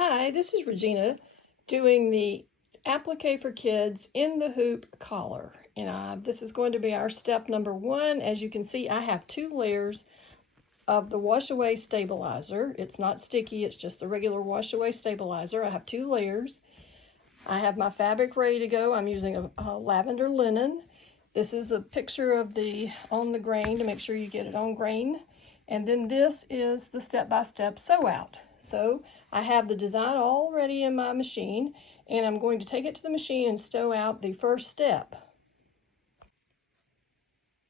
Hi, this is Regina doing the Applique for Kids in the Hoop collar. And this is going to be our step number one. As you can see, I have 2 layers of the wash away stabilizer. It's not sticky, it's just the regular wash away stabilizer. I have 2 layers. I have my fabric ready to go. I'm using a lavender linen. This is the picture of the on the grain to make sure you get it on grain. And then this is the step-by-step sew out. So I have the design already in my machine, and I'm going to take it to the machine and sew out the first step.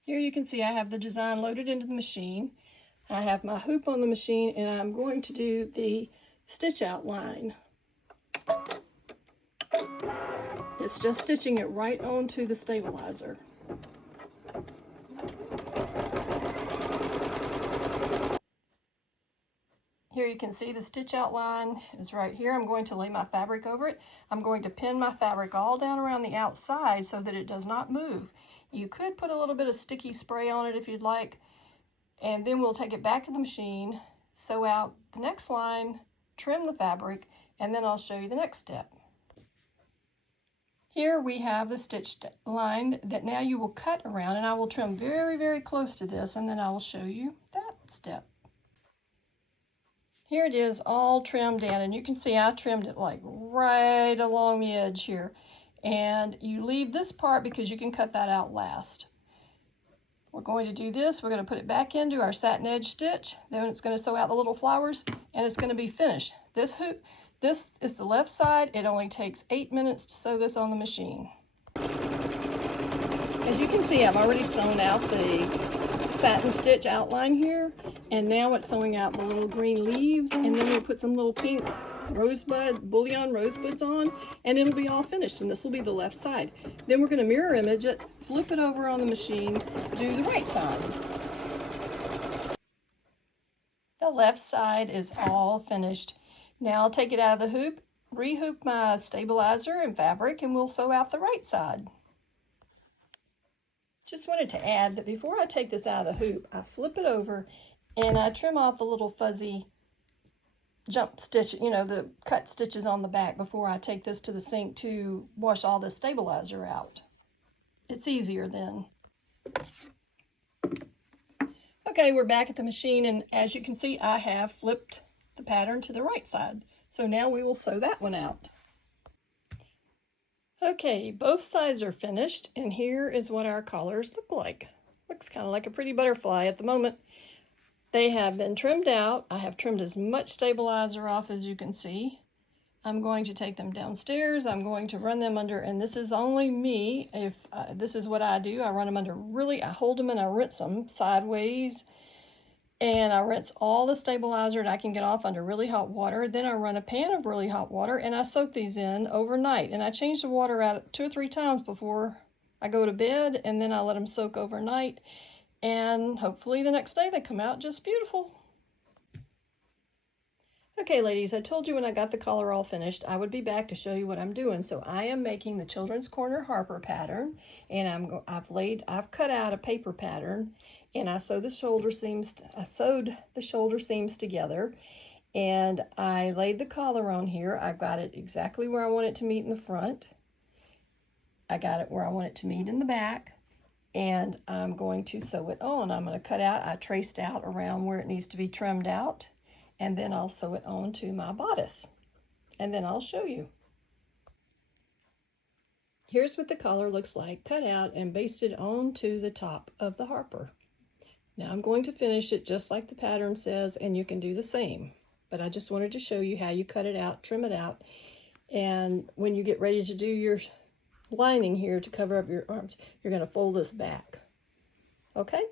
Here you can see I have the design loaded into the machine. I have my hoop on the machine, and I'm going to do the stitch outline. It's just stitching it right onto the stabilizer. Here you can see the stitch outline is right here. I'm going to lay my fabric over it. I'm going to pin my fabric all down around the outside so that it does not move. You could put a little bit of sticky spray on it if you'd like, and then we'll take it back to the machine, sew out the next line, trim the fabric, and then I'll show you the next step. Here we have the stitch line that now you will cut around, and I will trim very, very close to this, and then I will show you that step. Here it is all trimmed in, and you can see I trimmed it like right along the edge here. And you leave this part because you can cut that out last. We're going to do this. We're going to put it back into our satin edge stitch. Then it's going to sew out the little flowers, and it's going to be finished. This is the left side. It only takes 8 minutes to sew this on the machine. As you can see, I've already sewn out the satin stitch outline here, and now it's sewing out the little green leaves, and then we'll put some little pink bullion rosebuds on, and it'll be all finished, and this will be the left side. Then we're going to mirror image it, flip it over on the machine, do the right side. The left side is all finished. Now I'll take it out of the hoop, re-hoop my stabilizer and fabric, and we'll sew out the right side. Just wanted to add that before I take this out of the hoop, I flip it over and I trim off the little fuzzy jump stitch, the cut stitches on the back before I take this to the sink to wash all the stabilizer out. It's easier then. Okay, we're back at the machine, and as you can see, I have flipped the pattern to the right side. So now we will sew that one out. Okay, both sides are finished, and here is what our collars look like. Looks kind of like a pretty butterfly at the moment. They have been trimmed out. I have trimmed as much stabilizer off as you can see. I'm going to take them downstairs. I'm going to run them under, and this is only me. If this is what I do, I run them under I hold them and I rinse them sideways. And I rinse all the stabilizer that I can get off under really hot water. Then I run a pan of really hot water, and I soak these in overnight. And I change the water out 2 or 3 times before I go to bed, and then I let them soak overnight. And hopefully the next day they come out just beautiful. Okay, ladies, I told you when I got the collar all finished, I would be back to show you what I'm doing. So I am making the Children's Corner Harper pattern, and I've cut out a paper pattern, and I sewed the shoulder seams together, and I laid the collar on here. I got it exactly where I want it to meet in the front. I got it where I want it to meet in the back, and I'm going to sew it on. I'm going to cut out, I traced out around where it needs to be trimmed out, and then I'll sew it on to my bodice, and then I'll show you. Here's what the collar looks like, cut out and basted onto the top of the Harper. Now I'm going to finish it just like the pattern says, and you can do the same. But I just wanted to show you how you cut it out, trim it out, and when you get ready to do your lining here to cover up your arms, you're going to fold this back. Okay?